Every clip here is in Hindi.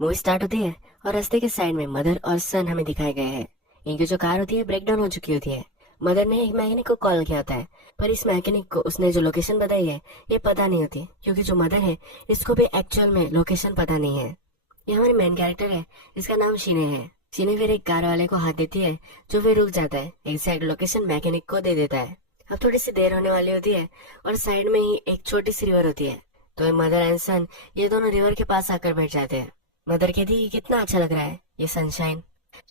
मूवी स्टार्ट होती है और रास्ते के साइड में मदर और सन हमें दिखाए गए हैं। इनकी जो कार होती है ब्रेक डाउन हो चुकी होती है। मदर ने एक मैकेनिक को कॉल किया होता है, पर इस मैकेनिक को उसने जो लोकेशन बताई है ये पता नहीं होती, क्योंकि जो मदर है इसको भी एक्चुअल में लोकेशन पता नहीं है। ये हमारी मेन कैरेक्टर है, इसका नाम शीने है। शीने फिर एक कार वाले को हाथ देती है, जो फिर रुक जाता है, एग्जैक्ट लोकेशन मैकेनिक को दे देता है। अब थोड़ी सी देर होने वाली होती है और साइड में ही एक छोटी सी रिवर होती है। तो मदर एंड सन ये दोनों रिवर के पास आकर बैठ जाते हैं। मदर कहती है कितना अच्छा लग रहा है ये सनशाइन।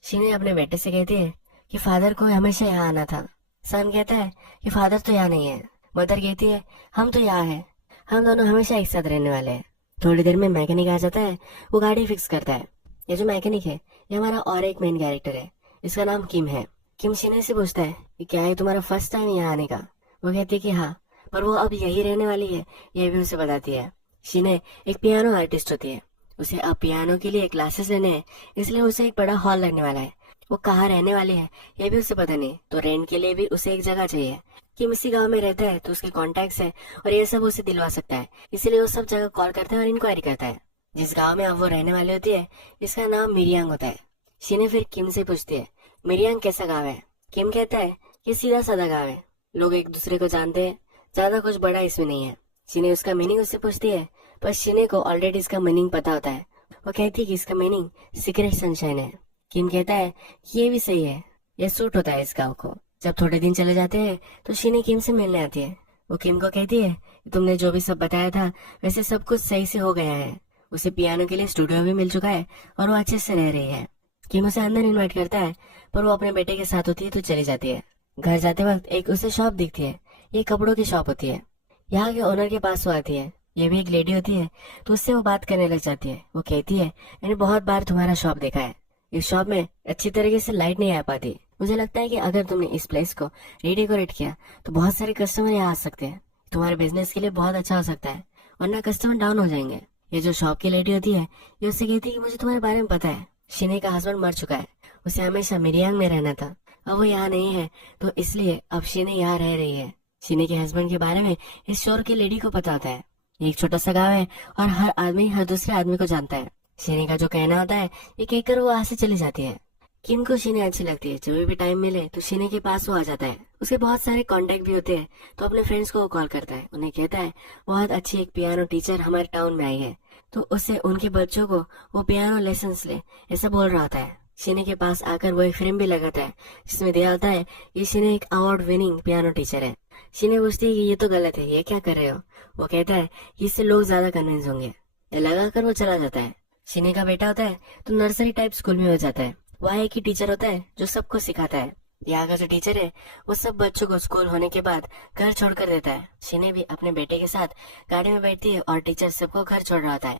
शीने अपने बेटे से कहती है कि फादर को हमेशा यहाँ आना था। सन कहता है कि फादर तो यहाँ नहीं है। मदर कहती है हम तो यहाँ है, हम दोनों हमेशा एक साथ रहने वाले हैं। थोड़ी देर में मैकेनिक आ जाता है, वो गाड़ी फिक्स करता है। ये जो मैकेनिक है ये हमारा और एक मेन कैरेक्टर है, इसका नाम किम है। किम शीने से पूछता है कि क्या है तुम्हारा फर्स्ट टाइम यहाँ आने का। वो कहती है कि हाँ, पर वो अब यही रहने वाली है, ये भी उसे बताती है। शीने एक पियानो आर्टिस्ट होती है, उसे अब पियानो के लिए क्लासेस लेने हैं, इसलिए उसे एक बड़ा हॉल लगने वाला है। वो कहाँ रहने वाली है ये भी उसे पता नहीं, तो रेंट के लिए भी उसे एक जगह चाहिए। किम इसी गांव में रहता है तो उसके कॉन्टेक्ट्स है और ये सब उसे दिलवा सकता है, इसलिए वो सब जगह कॉल करता है और इंक्वायरी करता है। जिस गांव में अब वो रहने वाली होती है इसका नाम मिरियांग होता है। शीने फिर किम से पूछती है मिरियांग कैसा गाँव है। किम कहता है कि सीधा साधा गाँव है, लोग एक दूसरे को जानते हैं, ज्यादा कुछ बड़ा इसमें नहीं है। शीने उसका मीनिंग उससे पूछती है, पर शीने को ऑलरेडी इसका मीनिंग पता होता है। वो कहती है कि इसका मीनिंग सीक्रेट सनशाइन है। किम कहता है कि ये भी सही है, ये सूट होता है इस गाँव को। जब थोड़े दिन चले जाते हैं तो शीने किम से मिलने आती है। वो किम को कहती है कि तुमने जो भी सब बताया था वैसे सब कुछ सही से हो गया है। उसे पियानो के लिए स्टूडियो भी मिल चुका है और वो अच्छे से रह रही है। किम उसे अंदर इनवाइट करता है, पर वो अपने बेटे के साथ होती है तो चली जाती है। घर जाते वक्त एक उसे शॉप दिखती है, ये कपड़ों की शॉप होती है। यहाँ के ओनर के पास वो आती है, ये भी एक लेडी होती है, तो उससे वो बात करने लग जाती है। वो कहती है मैंने बहुत बार तुम्हारा शॉप देखा है, इस शॉप में अच्छी तरीके से लाइट नहीं आ पाती। मुझे लगता है कि अगर तुमने इस प्लेस को रीडेकोरेट किया तो बहुत सारे कस्टमर यहाँ आ सकते हैं, तुम्हारे बिजनेस के लिए बहुत अच्छा हो सकता है, वरना कस्टमर डाउन हो जाएंगे। ये जो शॉप की लेडी होती है ये उससे कहती है कि मुझे तुम्हारे बारे में पता है, शीने का हस्बैंड मर चुका है, उसे हमेशा मिरियांग में रहना था, अब वो यहाँ नहीं है तो इसलिए अब शीने यहाँ रह रही है। शीने के हस्बैंड के बारे में इस शोर की लेडी को पता होता है। ये एक छोटा सा गाँव है और हर आदमी हर दूसरे आदमी को जानता है। शीने का जो कहना होता है ये कहकर वो वहां से चली जाती है। किम को शीने अच्छी लगती है, जब भी टाइम मिले तो शीने के पास वो आ जाता है। उसके बहुत सारे कांटेक्ट भी होते हैं, तो अपने फ्रेंड्स को वो कॉल करता है, उन्हें कहता है बहुत अच्छी एक पियानो टीचर हमारे टाउन में आई है, तो उससे उनके बच्चों को वो पियानो लेसन ले, ऐसा बोल रहा होता है। शीने के पास आकर वो एक फ्रेम भी लगाता है जिसमें दिया होता है ये शीने एक अवार्ड विनिंग पियानो टीचर है। शीने पूछती है कि ये तो गलत है, ये क्या कर रहे हो। वो कहता है कि इससे लोग ज्यादा कन्विंस होंगे। ये लगाकर वो चला जाता है। शीने का बेटा होता है तो नर्सरी टाइप स्कूल में हो जाता है, वह एक ही टीचर होता है जो सबको सिखाता है। यहाँ का जो टीचर है वो सब बच्चों को स्कूल होने के बाद घर छोड़कर देता है। शीने भी अपने बेटे के साथ गाड़ी में बैठती है और टीचर सबको घर छोड़ रहा होता है।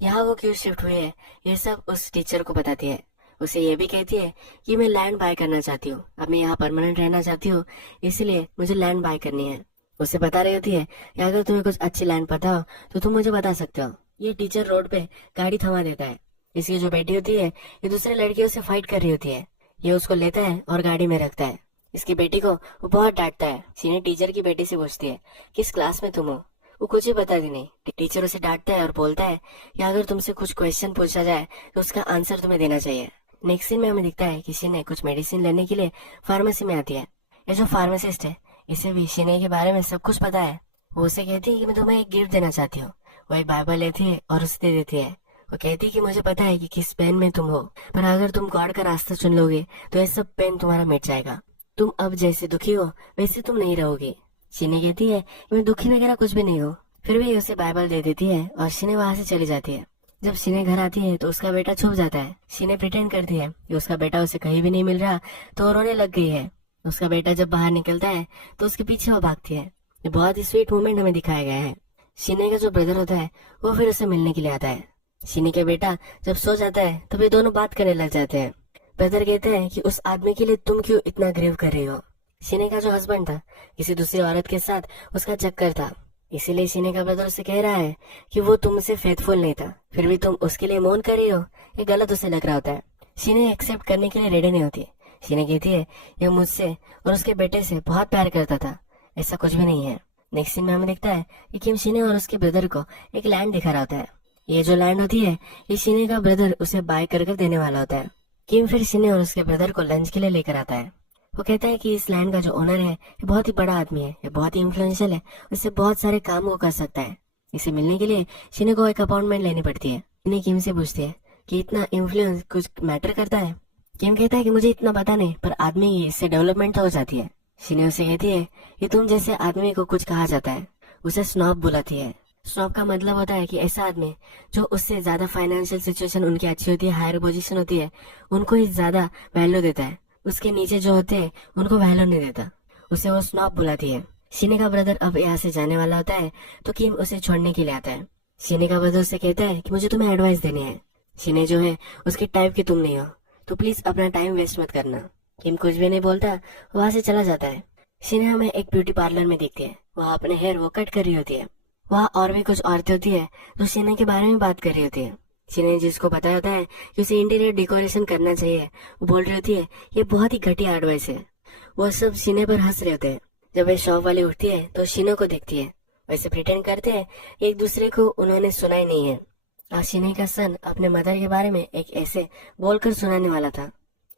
यहाँ वो क्यों शिफ्ट हुई है ये सब उस टीचर को बताती है। उसे ये भी कहती है कि मैं लैंड बाय करना चाहती हूँ, अब मैं यहाँ परमानेंट रहना चाहती हूँ, इसलिए मुझे लैंड बाय करनी है। उसे बता रही होती है कि अगर तुम्हें कुछ अच्छी लैंड पता हो तो तुम मुझे बता सकते हो। ये टीचर रोड पे गाड़ी थमा देता है। इसकी जो बेटी होती है ये दूसरे लड़कियों से फाइट कर रही होती है, ये उसको लेता है और गाड़ी में रखता है। इसकी बेटी को वो बहुत डांटता है। सीनियर टीचर की बेटी से पूछती है किस क्लास में तुम हो, वो कुछ ही बताती नहीं। टीचर उसे डांटता है और बोलता है कि अगर तुमसे कुछ क्वेश्चन पूछा जाए तो उसका आंसर तुम्हें देना चाहिए। नेक्स्ट सीन में हमें दिखता है कि शीने कुछ मेडिसिन लेने के लिए फार्मेसी में आती है। ये जो फार्मासिस्ट है इसे भी शीने के बारे में सब कुछ पता है। वो उसे कहती है कि मैं तुम्हें एक गिफ्ट देना चाहती हूँ। वो एक बाइबल लेती है और उसे दे देती है। वो कहती है कि मुझे पता है कि किस पेन में तुम हो, पर अगर तुम गॉड का रास्ता चुन लोगे तो ये सब पेन तुम्हारा मिट जाएगा। तुम अब जैसे दुखी हो वैसे तुम नहीं रहोगे। शीने कहती है मैं दुखी वगैरह कुछ भी नहीं हूँ। फिर भी उसे बाइबल दे देती है और शीने वहाँ से चली जाती है। जब शीने घर आती है तो उसका बेटा छुप जाता है। शीने प्रिटेंड करती है कि उसका बेटा उसे कहीं भी नहीं मिल रहा, तो वो रोने लग गई है। उसका बेटा जब बाहर निकलता है तो उसके पीछे वो भागती है। ये बहुत ही स्वीट मोमेंट हमें दिखाया गया है। शीने का जो ब्रदर होता है वो फिर उसे मिलने के लिए आता है। शीने के बेटा जब सो जाता है तब ये दोनों बात करने लग जाते हैं। ब्रदर कहते हैं कि उस आदमी के लिए तुम क्यों इतना ग्रीव कर रही हो। शीने का जो हस्बैंड था किसी दूसरी औरत के साथ उसका चक्कर था, इसीलिए शीने का ब्रदर उसे कह रहा है कि वो तुमसे फेथफुल नहीं था, फिर भी तुम उसके लिए मौन कर रही हो। ये गलत उसे लग रहा होता है। शीने एक्सेप्ट करने के लिए रेडी नहीं होती। शीने कहती है ये मुझसे और उसके बेटे से बहुत प्यार करता था, ऐसा कुछ भी नहीं है। नेक्स्ट सीन में हमें दिखता है कि किम शीने और उसके ब्रदर को एक लैंड दिखा रहा होता है। ये जो लैंड होती है ये शिने का ब्रदर उसे बाय कर देने वाला होता है। किम फिर शिने और उसके ब्रदर को लंच के लिए लेकर आता है। वो कहता है कि इस लैंड का जो ओनर है ये बहुत ही बड़ा आदमी है, ये बहुत ही इन्फ्लुएंशियल है, इससे बहुत सारे काम वो कर सकता है। इसे मिलने के लिए शिने को एक अपॉइंटमेंट लेनी पड़ती है। शिने किम से पूछती है कि इतना इन्फ्लुएंस कुछ मैटर करता है। किम कहता है कि मुझे इतना पता नहीं, पर आदमी की इससे डेवलपमेंट तो हो जाती है। शिने उसे कहती है कि तुम जैसे आदमी को कुछ कहा जाता है, उसे स्नॉब बुलाती है। स्नॉब का मतलब होता है कि ऐसा आदमी जो उससे ज्यादा फाइनेंशियल सिचुएशन उनकी अच्छी होती है, हायर पोजीशन होती है, उनको ही ज्यादा वैल्यू देता है, उसके नीचे जो होते हैं उनको वैल्यू नहीं देता, उसे वो स्नॉब बुलाती है। शिने का ब्रदर अब यहाँ से जाने वाला होता है तो किम उसे छोड़ने के लिए आता है। शिने का ब्रदर उसे कहता है कि मुझे तुम्हें एडवाइस देनी है। शिने जो है उसके टाइप की तुम नहीं हो, तो प्लीज अपना टाइम वेस्ट मत करना। किम कुछ भी नहीं बोलता, वहां से चला जाता है। शिने हमें एक ब्यूटी पार्लर में देखती है, वहाँ अपने हेयर वो कट कर रही होती है। वहाँ और भी कुछ औरतें होती है जो शिने के बारे में बात कर रही होती है। शिने जिसको पता होता है कि उसे इंटीरियर डेकोरेशन करना चाहिए, वो बोल रही होती है ये बहुत ही घटिया एडवाइस है। वो सब शिने पर हंस रहे होते हैं। जब वे शॉप वाली उठती है तो शिने को देखती है, वैसे प्रिटेंड करते हैं एक दूसरे को उन्होंने सुना ही नहीं है। आज शिने का सन अपने मदर के बारे में एक ऐसे बोलकर सुनाने वाला था।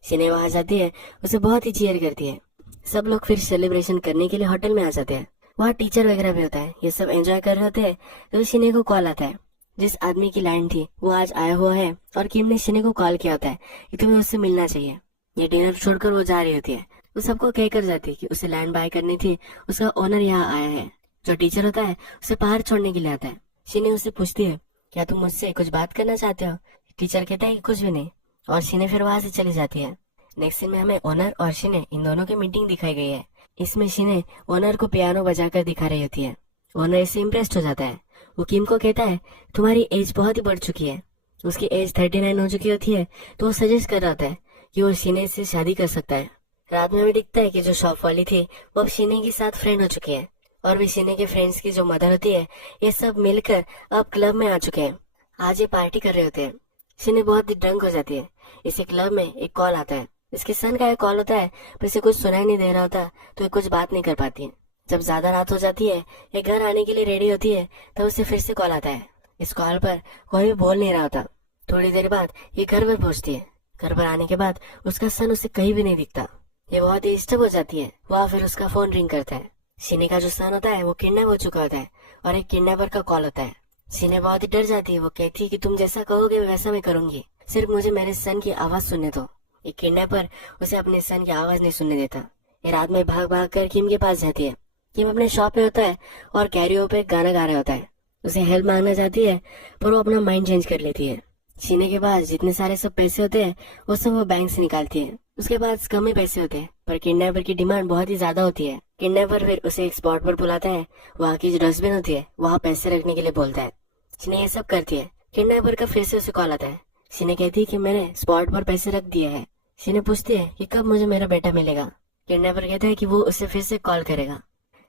शिने वहां जाती है, उसे बहुत ही चीयर करती है। सब लोग फिर सेलिब्रेशन करने के लिए होटल में आ जाते हैं। वहाँ टीचर वगैरह भी होता है। ये सब एंजॉय कर रहे होते हैं तो शिने को कॉल आता है। जिस आदमी की लाइन थी वो आज आया हुआ है और किम ने शिने को कॉल किया होता है कि तुम्हें उससे मिलना चाहिए। ये डिनर छोड़कर वो जा रही होती है। वो सबको कहकर जाती है कि उसे लैंड बाय करनी थी, उसका ओनर यहाँ आया है। जो टीचर होता है उसे बाहर छोड़ने के लिए आता है। शिने उससे पूछती है क्या तुम मुझसे कुछ बात करना चाहते हो? टीचर कहता है कि कुछ भी नहीं, और शिने फिर वहां से चली जाती है। नेक्स्ट सीन में हमें ओनर और शिने इन दोनों की मीटिंग दिखाई गई है। इसमें शिने ओनर को पियानो बजाकर दिखा रही होती है। ओनर इससे इम्प्रेस्ड हो जाता है। वो किम को कहता है तुम्हारी एज बहुत ही बढ़ चुकी है। उसकी एज 39 हो चुकी होती है तो वो सजेस्ट कर रहा होता है कि वो शिने से शादी कर सकता है। रात में हमें दिखता है कि जो शॉप वाली थी वो अब शिने के साथ फ्रेंड हो चुकी है, और भी शिने के फ्रेंड्स की जो मदर होती है ये सब मिलकर अब क्लब में आ चुके हैं। आज ये पार्टी कर रहे होते हैं। शिने बहुत ही ड्रंक हो जाती है। इसी क्लब में एक कॉल आता है। इसके सन का एक कॉल होता है, पर इसे कुछ सुनाई नहीं दे रहा होता तो ये कुछ बात नहीं कर पाती है। जब ज्यादा रात हो जाती है, ये घर आने के लिए रेडी होती है, तब उसे फिर से कॉल आता है। इस कॉल पर कोई भी बोल नहीं रहा होता। थोड़ी देर बाद ये घर पर पहुंचती है। घर पर आने के बाद उसका सन उसे कहीं भी नहीं दिखता। ये बहुत ही डिस्टर्ब हो जाती है। वह फिर उसका फोन रिंग करता है। शिने का जो सन होता है वो किडनैप हो चुका होता है और एक किडनैपर का कॉल होता है। शिने बहुत ही डर जाती है। वो कहती है कि तुम जैसा कहोगे वैसा मैं करूंगी, सिर्फ मुझे मेरे सन की आवाज सुनने दो। ये किडनैपर उसे अपने सन की आवाज नहीं सुनने देता। ये रात में भाग भाग कर किम के पास जाती है। किम अपने शॉप पे होता है और कैरियो पे गाना गा रहा होता है। उसे हेल्प मांगना चाहती है पर वो अपना माइंड चेंज कर लेती है। शिने के पास जितने सारे सब पैसे होते हैं वो सब वो बैंक से निकालती है। उसके पास कम ही पैसे होते हैं, पर किडनैपर की डिमांड बहुत ही ज्यादा होती है। किडनैपर फिर उसे एक स्पॉट पर बुलाता है। वहाँ की जो डस्टबिन होती है वहाँ पैसे रखने के लिए बोलता है। शिने ये सब करती है। किडनैपर का फिर से उसे कॉल आता है। शिने कहती है कि मैंने स्पॉट पर पैसे रख दिए हैं। शिने पूछती है कि कब मुझे मेरा बेटा मिलेगा। किडनैपर कहता है कि वो उसे फिर से कॉल करेगा।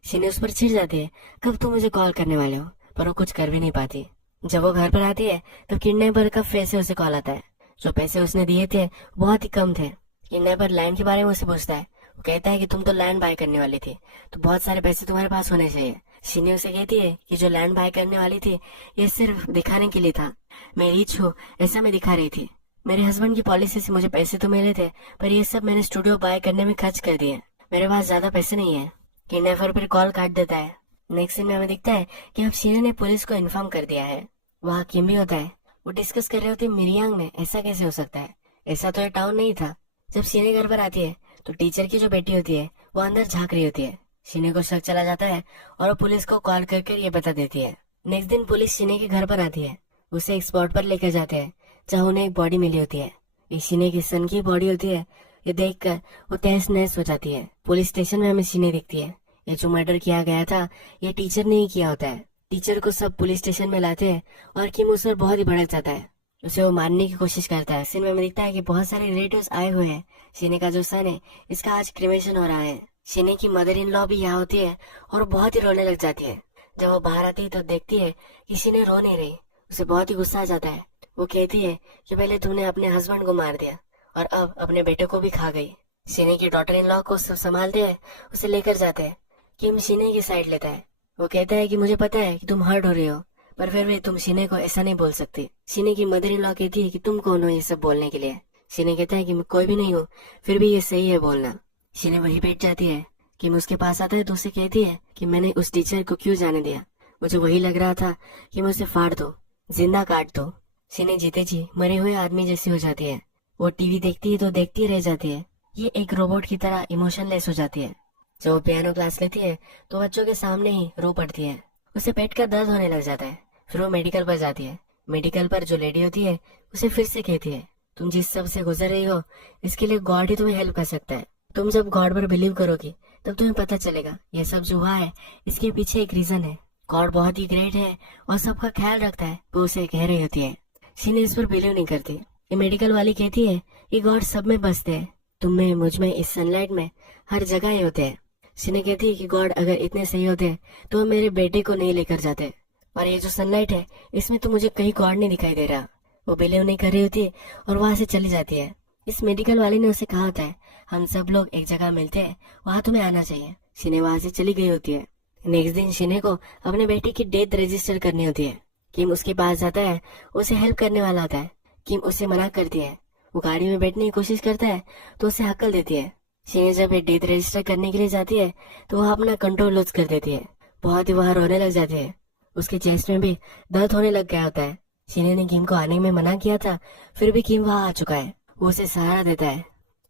शिने उस पर चिढ़ जाती है, कब तुम मुझे कॉल करने वाले हो, पर वो कुछ कर भी नहीं पाती। जब वो घर पर आती है तो किडनैपर का फिर से उसे कॉल आता है। जो पैसे उसने दिए थे बहुत ही कम थे। किडनैपर लैंड के बारे में उसे पूछता है। वो कहता है कि तुम तो लैंड बाय करने वाली थी, तो बहुत सारे पैसे तुम्हारे पास होने चाहिए। शिने उसे कहती है कि जो लैंड बाय करने वाली थी ये सिर्फ दिखाने के लिए था, मैं रिच हूँ ऐसा मैं दिखा रही थी। मेरे हस्बैंड की पॉलिसी से मुझे पैसे तो मिले थे, पर ये सब मैंने स्टूडियो बाय करने में खर्च कर दिए। मेरे पास ज्यादा पैसे नहीं है। किडनैपर फिर कॉल काट देता है। नेक्स्ट सीन में हमें दिखता है कि अब शिने ने पुलिस को इन्फॉर्म कर दिया है। वहाँ किम भी होता है। वो डिस्कस कर रहे होते मिरियांग में ऐसा कैसे हो सकता है, ऐसा तो ये टाउन नहीं था। जब शिने घर पर आती है तो टीचर की जो बेटी होती है वो अंदर झांक रही होती है। शिने को शक चला जाता है और वो पुलिस को कॉल करके ये बता देती है। नेक्स्ट दिन पुलिस शिने के घर पर आती है। उसे एक स्पॉट पर लेकर जाते हैं जहाँ उन्हें एक बॉडी मिली होती है। ये शिने की सन की बॉडी होती है। ये देखकर वो तहस नहस हो जाती है। पुलिस स्टेशन में हमें शिने दिखती है। ये जो मर्डर किया गया था ये टीचर ने ही किया होता है। टीचर को सब पुलिस स्टेशन में लाते हैं और किम उस पर बहुत ही भड़क जाता है। उसे वो मारने की कोशिश करता है। सीन में हमें दिखता है कि बहुत सारे रिलेटिव्स आए हुए हैं। शिने का जो सन है इसका आज क्रिमेशन हो रहा है। शिने की मदर इन लॉ भी यहाँ होती है और बहुत ही रोने लग जाती है। जब वो बाहर आती है तो देखती है कि शिने रो नहीं रही। उसे बहुत ही गुस्सा आ जाता है। वो कहती है कि पहले तुमने अपने हस्बैंड को मार दिया और अब अपने बेटे को भी खा गई। शिने की डॉटर इन लॉ को सब संभालते हैं, उसे लेकर जाते हैं। किम शिने की साइड लेता है। वो कहता है कि मुझे पता है कि तुम हर्ट हो रही हो, पर फिर भी तुम शिने को ऐसा नहीं बोल सकती। शिने की मदर इन लॉ कहती है कि तुम कौन हो ये सब बोलने के लिए। शिने कहता है कि मैं कोई भी नहीं हूँ, फिर भी ये सही है बोलना। शिने वही बैठ जाती है। किम उसके पास आता है तो उसे कहती है कि मैंने उस टीचर को क्यों जाने दिया। मुझे वही लग रहा था कि मैं उसे फाड़ दो, जिंदा काट दो। शिने जीते जी मरे हुए आदमी जैसी हो जाती है। वो टीवी देखती है तो देखती रह जाती है। ये एक रोबोट की तरह इमोशनलेस हो जाती है। जब वो पियानो क्लास लेती है तो बच्चों के सामने ही रो पड़ती है। उसे पेट का दर्द होने लग जाता है। फिर वो मेडिकल पर जाती है। मेडिकल पर जो लेडी होती है उसे फिर से कहती है, तुम जिस सब से गुजर रही हो इसके लिए गॉड ही तुम्हें हेल्प कर सकता है। तुम जब गॉड पर बिलीव करोगी तब तुम्हें पता चलेगा ये सब जो हुआ है इसके पीछे एक रीजन है। गॉड बहुत ही ग्रेट है और सबका ख्याल रखता है, वो उसे कह रही होती है। शिने इस पर बिलीव नहीं करती। ये मेडिकल वाली कहती है कि गॉड सब में बसते हैं, तुम में, मुझ में, इस सनलाइट में, हर जगह ही होते हैं। शिने कहती है कि गॉड अगर इतने सही होते तो वो मेरे बेटे को नहीं लेकर जाते, और ये जो सनलाइट है इसमें तो मुझे कहीं गॉड नहीं दिखाई दे रहा। वो बिलीव नहीं कर रही होती और वहां से चली जाती है। इस मेडिकल वाले ने उसे कहा होता है हम सब लोग एक जगह मिलते हैं, वहां तुम्हें आना चाहिए। शिने वहां से चली गई होती है। नेक्स्ट दिन शिने को अपने बेटे की डेथ रजिस्टर करनी होती है। किम उसके पास जाता है, उसे हेल्प करने वाला होता है। किम उसे मना करती है। वो गाड़ी में बैठने की कोशिश करता है तो उसे हक्कल देती है। शिने जब डेथ रजिस्टर करने के लिए जाती है तो वह अपना कंट्रोल लूज कर देती है। बहुत ही वह रोने लग जाती है। उसके चेस्ट में भी दर्द होने लग गया होता है। शिने ने किम को आने में मना किया था, फिर भी किम वहां आ चुका है। वो उसे सहारा देता है।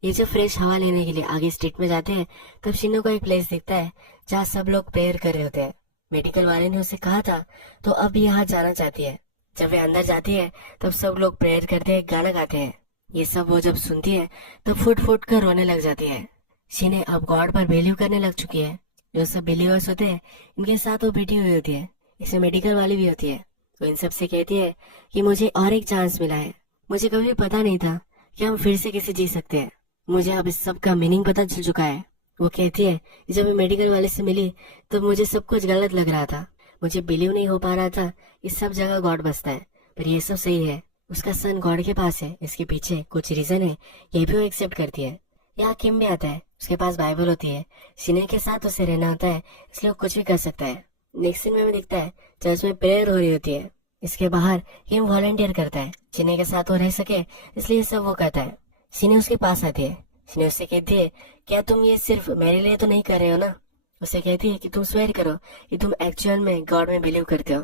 ये जब फ्रेश हवा लेने के लिए आगे स्ट्रीट में जाते हैं तब शिनो को एक प्लेस दिखता है जहाँ सब लोग प्रेयर कर रहे होते हैं। मेडिकल वाले ने उसे कहा था तो अब यहाँ जाना चाहती है। जब वे अंदर जाती है तब सब लोग प्रेयर करते हैं, गाना गाते हैं। ये सब वो जब सुनती है तब फुट फुट कर रोने लग जाती है। शिने अब गॉड पर बिलीव करने लग चुकी है। जो सब बिलीवर्स होते हैं इनके साथ वो बैठी हुई होती है। इसमें मेडिकल वाली भी होती है। वो इन सब से कहती है कि मुझे और एक चांस मिला है। मुझे कभी पता नहीं था कि हम फिर से किसी जी सकते हैं। मुझे अब इस सब का मीनिंग पता चल चुका है। वो कहती है जब मैं मेडिकल वाले से मिली तो मुझे सब कुछ गलत लग रहा था। मुझे बिलीव नहीं हो पा रहा था इस सब जगह गॉड बसता है, पर ये सब सही है। उसका सन गॉड के पास है, इसके पीछे कुछ रीजन है, ये भी वो एक्सेप्ट करती है। यहाँ किम भी आता है, उसके पास बाइबल होती है। शिने के साथ उसे रहना होता है, इसलिए वो कुछ भी कर सकता है। नेक्स्ट सीन में दिखता है चर्च में प्रेयर हो रही होती है। इसके बाहर किम वॉलंटियर करता है, शिने के साथ वो रह सके इसलिए सब वो करता है। शिने उसके पास आती है। शिने उससे कहती है क्या तुम ये सिर्फ मेरे लिए तो नहीं कर रहे हो ना। उसे कहती है कि तुम स्वेयर करो कि तुम एक्चुअल में गॉड में बिलीव करते हो।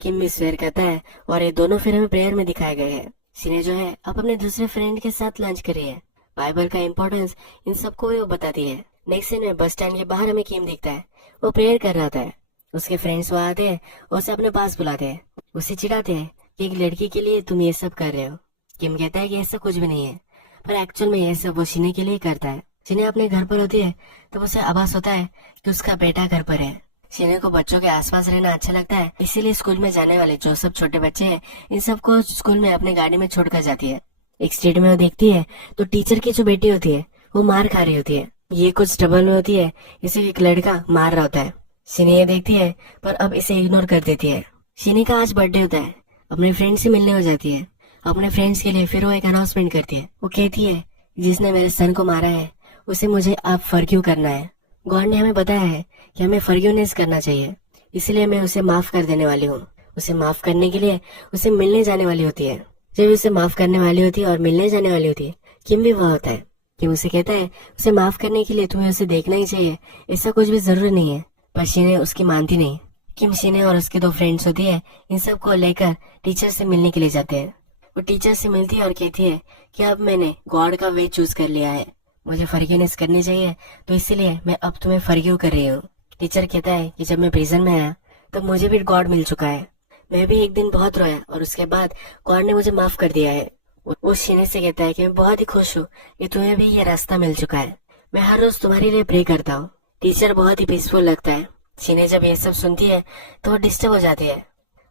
किम भी स्वेयर करता है और ये दोनों फिर हमें प्रेयर में दिखाए गए हैं। शिने जो है अब अपने दूसरे फ्रेंड के साथ लंच कर रही है। बाइबल का इम्पोर्टेंस इन सबको वो बताती है। नेक्स्ट सीन में बस स्टैंड के बाहर हमें किम दिखता है। वो प्रेयर कर रहा था। उसके फ्रेंड्स वहाँ आते हैं और उसे अपने पास बुलाते हैं। उसे चिढ़ाते हैं कि एक लड़की के लिए तुम ये सब कर रहे हो। किम कहता है कि ऐसा कुछ भी नहीं है, पर एक्चुअल में ये सब वो शिने के लिए करता है। शिने अपने घर पर होती है तब उसे आभास होता है कि उसका बेटा घर पर है। शिने को बच्चों के आसपास रहना अच्छा लगता है, इसीलिए स्कूल में जाने वाले जो सब छोटे बच्चे हैं इन सबको स्कूल में अपने गाड़ी में छोड़कर जाती है। एक स्ट्रीट में वो देखती है तो टीचर की जो बेटी होती है वो मार खा रही होती है। ये कुछ ट्रबल में होती है, इसे एक लड़का मार रहा होता है। शिने ये देखती है पर अब इसे इग्नोर कर देती है। शिने का आज बर्थडे होता है, अपने फ्रेंड से मिलने हो जाती है। अपने फ्रेंड्स के लिए फिर वो एक अनाउंसमेंट करती है। वो कहती है जिसने मेरे सन को मारा है उसे मुझे अब फॉरगिव करना है। गॉड ने हमें बताया है कि हमें फॉरगिवनेस करना चाहिए, इसलिए मैं उसे माफ कर देने वाली हूँ। उसे माफ करने के लिए उसे मिलने जाने वाली होती है। जब उसे माफ करने वाली होती है और मिलने जाने वाली होती है, किम भी वह होता है। किम उसे कहता है उसे माफ करने के लिए तुम्हें उसे देखना ही चाहिए, ऐसा कुछ भी जरूरी नहीं है। पर शिने उसकी मानती नहीं। किम, शिने और उसके दो फ्रेंड्स होती है, इन सब को लेकर टीचर से मिलने के लिए जाते हैं। वो टीचर से मिलती है और कहती है कि अब मैंने गॉड का वे चूज कर लिया है, मुझे फॉरगिवनेस करनी चाहिए, तो इसीलिए मैं अब तुम्हें फॉरगिव कर रही हूँ। टीचर कहता है कि जब मैं प्रिजन में आया तब मुझे भी गॉड मिल चुका है। मैं भी एक दिन बहुत रोया और उसके बाद गॉड ने मुझे माफ कर दिया है। वो शिने से कहता है कि मैं बहुत ही खुश हूँ कि तुम्हें भी ये रास्ता मिल चुका है। मैं हर रोज तुम्हारे लिए प्रे करता हूँ। टीचर बहुत ही पीसफुल लगता है। शिने जब ये सब सुनती है तो वो डिस्टर्ब हो जाती है।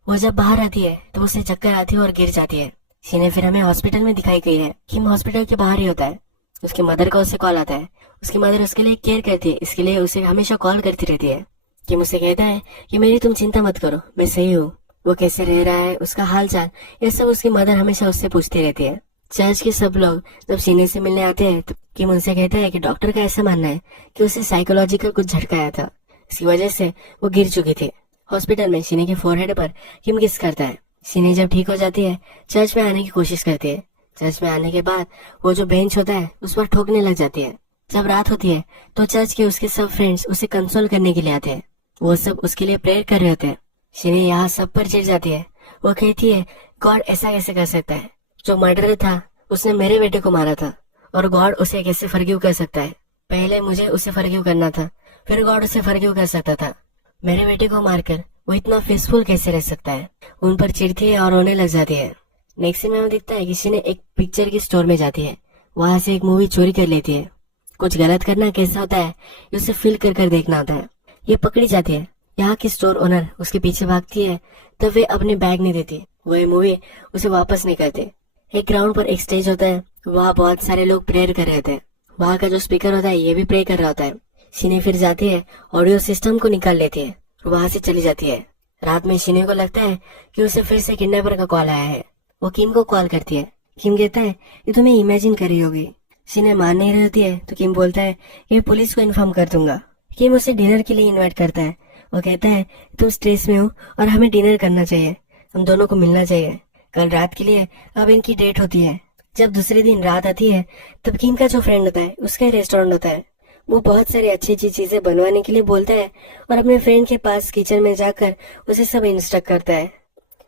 वो जब बाहर आती है तो उसे चक्कर आती है और गिर जाती है। शिने फिर हमें हॉस्पिटल में दिखाई गई है। किम हॉस्पिटल के बाहर ही होता है। उसकी मदर का उसे कॉल आता है। उसकी मदर उसके लिए केयर करती है, इसके लिए उसे हमेशा कॉल करती रहती है। किम उसे कहता है कि मेरी तुम चिंता मत करो, मैं सही हूँ। वो कैसे रह रहा है, उसका हाल चाल, ये सब उसकी मदर हमेशा उससे पूछती रहती है। चर्च के सब लोग जब शिने से मिलने आते हैं तो किम उनसे कहता है कि डॉक्टर का ऐसा मानना है कि उसे साइकोलॉजिकल कुछ झटका आया था, इसकी वजह से वो गिर चुकी थी। हॉस्पिटल में शिने के फोरहेड पर किम किस करता है। शिने जब ठीक हो जाती है चर्च में आने की कोशिश करती है। चर्च में आने के बाद वो जो बेंच होता है उस पर ठोकने लग जाती है। जब रात होती है तो चर्च के उसके सब फ्रेंड्स उसे कंसोल करने के लिए आते हैं। वो सब उसके लिए प्रेयर कर रहे होते हैं। शिने यहाँ सब पर चिढ़ जाती है। वो कहती है गॉड ऐसा कैसे कर सकता है, जो मर्डरर था उसने मेरे बेटे को मारा था, और गॉड उसे कैसे फॉरगिव कर सकता है। पहले मुझे उसे फॉरगिव करना था, फिर गॉड उसे फॉरगिव कर सकता था। मेरे बेटे को मारकर वो इतना पीसफुल कैसे रह सकता है। उन पर चिढ़ती है और रोने लग जाती है। नेक्स्ट सीन में दिखता है कि शिने एक पिक्चर की स्टोर में जाती है। वहां से एक मूवी चोरी कर लेती है। कुछ गलत करना कैसा होता है ये उसे फील कर कर देखना होता है। ये पकड़ी जाती है। यहाँ की स्टोर ओनर उसके पीछे भागती है, तब वे अपने बैग नहीं देती। वो ये मूवी उसे वापस नहीं करते। एक ग्राउंड पर एक स्टेज होता है। वहाँ बहुत सारे लोग प्रेयर कर रहे थे। वहाँ का जो स्पीकर होता है ये भी प्रे कर रहा होता है। शिने फिर जाती है, ऑडियो सिस्टम को निकाल लेती है, वहां से चली जाती है। रात में शिने को लगता है कि उसे फिर से किडनैपर का कॉल आया है। वो किम को कॉल करती है। किम कहता है ये तुम्हें इमेजिन कर रही होगी। शिने मान नहीं रही होती है तो किम बोलता है कि मैं पुलिस को इन्फॉर्म कर दूंगा। किम उसे डिनर के लिए इनवाइट करता है। वो कहता है तुम स्ट्रेस में हो और हमें डिनर करना चाहिए, हम दोनों को मिलना चाहिए। कल रात के लिए अब इनकी डेट होती है। जब दूसरे दिन रात आती है तब किम का जो फ्रेंड होता है उसका रेस्टोरेंट होता है। वो बहुत सारी अच्छी अच्छी चीजें बनवाने के लिए बोलता है और अपने फ्रेंड के पास किचन में जाकर उसे सब इंस्ट्रक्ट करता है।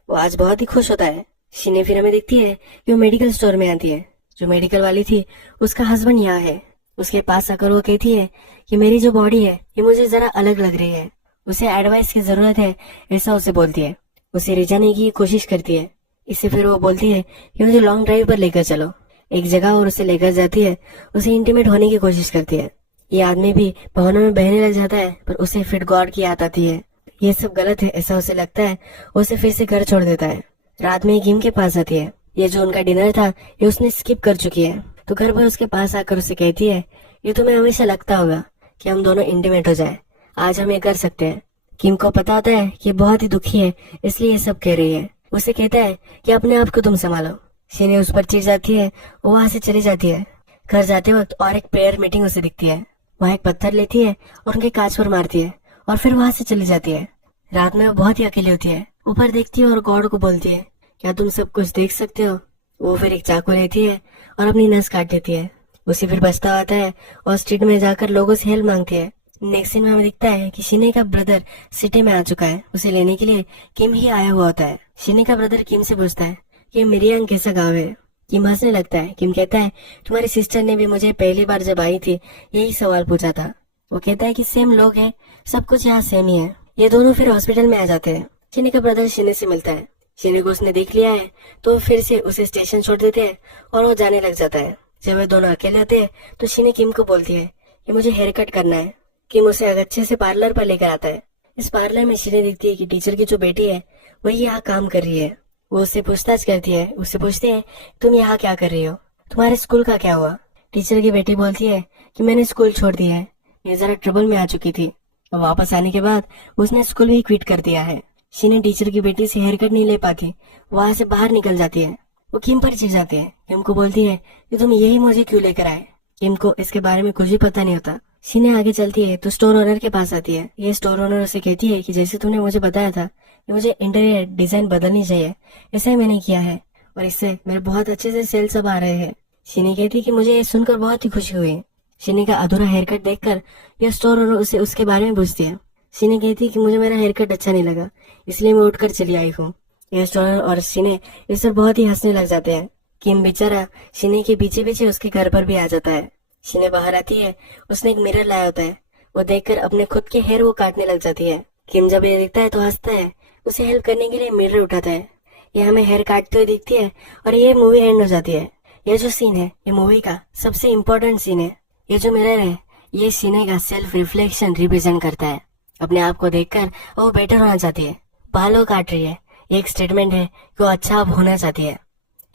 वो आज बहुत ही खुश होता है। शिने फिर हमें दिखती है कि वो मेडिकल स्टोर में आती है। जो मेडिकल वाली थी उसका हस्बैंड यहाँ है। उसके पास आकर वो कहती है कि मेरी जो बॉडी है ये मुझे जरा अलग लग रही है, उसे एडवाइस की जरूरत है, ऐसा उसे बोलती है। उसे रिझाने की कोशिश करती है। इससे फिर वो बोलती है कि मुझे लॉन्ग ड्राइव पर लेकर चलो एक जगह, और उसे लेकर जाती है। उसे इंटीमेट होने की कोशिश करती है। ये आदमी भी भावना में बहने लग जाता है, पर उसे फिर गॉड की याद आती है। ये सब गलत है ऐसा उसे लगता है। उसे फिर से घर छोड़ देता है। रात में किम के पास आती है। ये जो उनका डिनर था ये उसने स्किप कर चुकी है, तो घर पर उसके पास आकर उसे कहती है ये तुम्हें हमेशा लगता होगा कि हम दोनों इंटीमेट हो जाए, आज हम ये कर सकते हैं। किम को पता होता है कि बहुत ही दुखी है इसलिए ये सब कह रही है। उसे कहता है कि अपने आप को तुम संभालो। शिने उस पर चिढ़ जाती है। वो वहां से चली जाती है। घर जाते वक्त और एक प्रेयर मीटिंग उसे दिखती है। वहाँ एक पत्थर लेती है और उनके कांच पर मारती है और फिर वहां से चली जाती है। रात में वो बहुत ही अकेली होती है। ऊपर देखती है और गॉड को बोलती है क्या तुम सब कुछ देख सकते हो। वो फिर एक चाकू लेती है और अपनी नस काट देती है। उसे फिर पछतावा आता है और स्ट्रीट में जाकर लोगों से हेल्प मांगती है। नेक्स्ट सीन में हमें दिखता है कि शिने का ब्रदर सिटी में आ चुका है। उसे लेने के लिए किम ही आया हुआ होता है। शिने का ब्रदर किम से पूछता है कि मिरियांग कैसा गाँव है। किम हंसने लगता है। किम कहता है तुम्हारी सिस्टर ने भी मुझे पहली बार जब आई थी यही सवाल पूछा था। वो कहता है कि सेम लोग हैं, सब कुछ यहाँ सेम ही है। ये दोनों फिर हॉस्पिटल में आ जाते हैं। शिने का ब्रदर शिने से मिलता है। शिने को उसने देख लिया है तो फिर से उसे स्टेशन छोड़ देते हैं और वो जाने लग जाता है। जब वे दोनों अकेले होते हैं तो शिने किम को बोलती है कि मुझे हेयर कट करना है। किम उसे अच्छे से पार्लर पर लेकर आता है। इस पार्लर में शिने दिखती है कि टीचर की जो बेटी है वही यहाँ काम कर रही है। वो उससे पूछताछ करती है। उससे पूछते हैं तुम यहाँ क्या कर रही हो, तुम्हारे स्कूल का क्या हुआ। टीचर की बेटी बोलती है कि मैंने स्कूल छोड़ दिया है, ये जरा ट्रबल में आ चुकी थी। और वापस आने के बाद उसने स्कूल भी क्विट कर दिया है। शिने टीचर की बेटी से हेयर कट नहीं ले पाती, वहाँ से बाहर निकल जाती है। वो किम पर चिढ़ जाती है। किम को बोलती है कि तुम यही मुझे क्यों लेकर आए। किम को इसके बारे में कुछ भी पता नहीं होता। शिने आगे चलती है तो स्टोर ओनर के पास आती है। ये स्टोर ओनर उसे कहती है कि जैसे तूने मुझे बताया था कि मुझे इंटीरियर डिजाइन बदलनी चाहिए, ऐसा ही मैंने किया है और इससे मेरे बहुत अच्छे से सेल्स अब आ रहे हैं। शिने कहती है कि मुझे ये सुनकर बहुत ही खुशी हुई। शिने का अधूरा हेयर कट देखकर यह स्टोर ओनर उसे उसके बारे में पूछती है। शिने कहती है कि मुझे मेरा हेयर कट अच्छा नहीं लगा इसलिए मैं उठकर चली आई हूँ। यह स्टोर ओनर और शिने इस पर बहुत ही हंसने लग जाते हैं। किम बेचारा शिने के पीछे पीछे उसके घर पर भी आ जाता है। शिने बाहर आती है। उसने एक मिरर लाया होता है। वो देखकर अपने खुद के हेयर वो काटने लग जाती है। किम जब ये दिखता है तो हंसता है। उसे हेल्प करने के लिए मिरर उठाता है। ये हमें हेयर काटते हुए दिखती है और ये मूवी एंड हो जाती है। ये जो सीन है ये मूवी का सबसे इम्पोर्टेंट सीन है। ये जो मिरर है ये शिने का सेल्फ रिफ्लेक्शन रिप्रेजेंट करता है। अपने आप को देखकर वो बेटर होना चाहती है। बालों काट रही है, ये एक स्टेटमेंट है कि वो अच्छा अब होना चाहती है।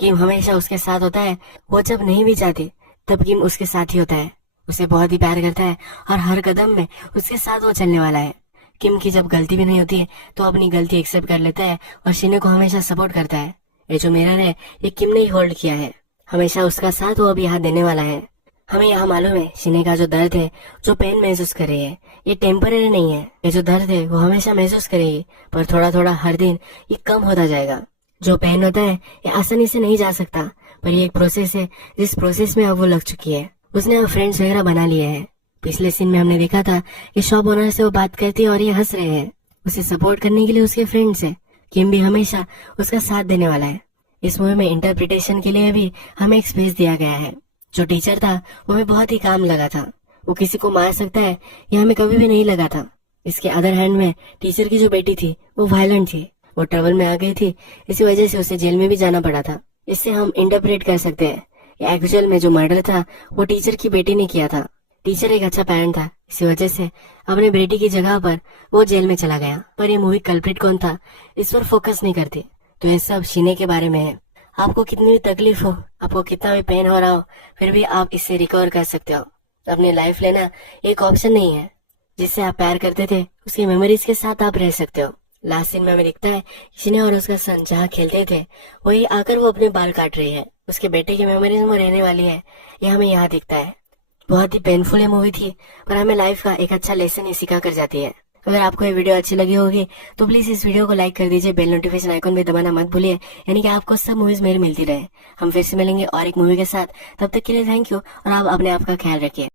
किम हमेशा उसके साथ होता है। वो जब नहीं भी चाहती तब किम उसके साथ ही होता है। उसे बहुत ही प्यार करता है और हर कदम में उसके साथ वो चलने वाला है। किम की जब गलती भी नहीं होती है तो अपनी गलती एक्सेप्ट कर लेता है और शिने को हमेशा सपोर्ट करता है। ये जो मिरर है ये किम ने ही होल्ड किया है। हमेशा उसका साथ वो अब यहाँ देने वाला है। हमें यहाँ मालूम है शिने का जो दर्द है, जो पेन महसूस कर रही है, ये टेम्पररी नहीं है। ये जो दर्द है वो हमेशा महसूस करेगी, पर थोड़ा थोड़ा हर दिन ये कम होता जाएगा। जो पेन होता है ये आसानी से नहीं जा सकता, पर ये एक प्रोसेस है जिस प्रोसेस में अब वो लग चुकी है। उसने अब फ्रेंड्स वगैरह बना लिए हैं। पिछले सीन में हमने देखा था कि शॉप ओनर से वो बात करती है और ये हंस रहे हैं। उसे सपोर्ट करने के लिए उसके फ्रेंड्स है। किम भी हमेशा उसका साथ देने वाला है। इस मूवी में इंटरप्रिटेशन के लिए भी हमें एक स्पेस दिया गया है। जो टीचर था वो हमें बहुत ही काम लगा था। वो किसी को मार सकता है ये हमें कभी भी नहीं लगा था। इसके अदर हैंड में टीचर की जो बेटी थी वो वायलेंट थी, वो ट्रबल में आ गई थी, इसी वजह से उसे जेल में भी जाना पड़ा था। इससे हम इंटरप्रेट कर सकते हैं एक्चुअल में जो मर्डर था वो टीचर की बेटी ने किया था। टीचर एक अच्छा पेरेंट था, इसी वजह से अपने बेटी की जगह पर वो जेल में चला गया। पर ये मूवी कल्प्रिट कौन था इस पर फोकस नहीं करती। तो ये सब शिने के बारे में है। आपको कितनी भी तकलीफ हो, आपको कितना भी पेन हो रहा हो, फिर भी आप इससे रिकवर कर सकते हो। अपनी लाइफ लेना एक ऑप्शन नहीं है। जिससे आप प्यार करते थे उसकी मेमोरीज के साथ आप रह सकते हो। लास्ट सीन में हमें दिखता है शिने और उसका सन जहाँ खेलते थे वही आकर वो अपने बाल काट रही है। उसके बेटे की मेमोरीज में रहने वाली है, ये हमें यहाँ दिखता है। बहुत ही पेनफुल ये मूवी थी, पर हमें लाइफ का एक अच्छा लेसन ही सिखा कर जाती है। अगर आपको ये वीडियो अच्छी लगी होगी तो प्लीज इस वीडियो को लाइक कर दीजिए, बेल नोटिफिकेशन आइकन भी दबाना मत भूलिए, यानी कि आपको सब मूवीज मेरी मिलती रहे। हम फिर से मिलेंगे और एक मूवी के साथ, तब तक के लिए थैंक यू और आप अपने आप का ख्याल रखिए।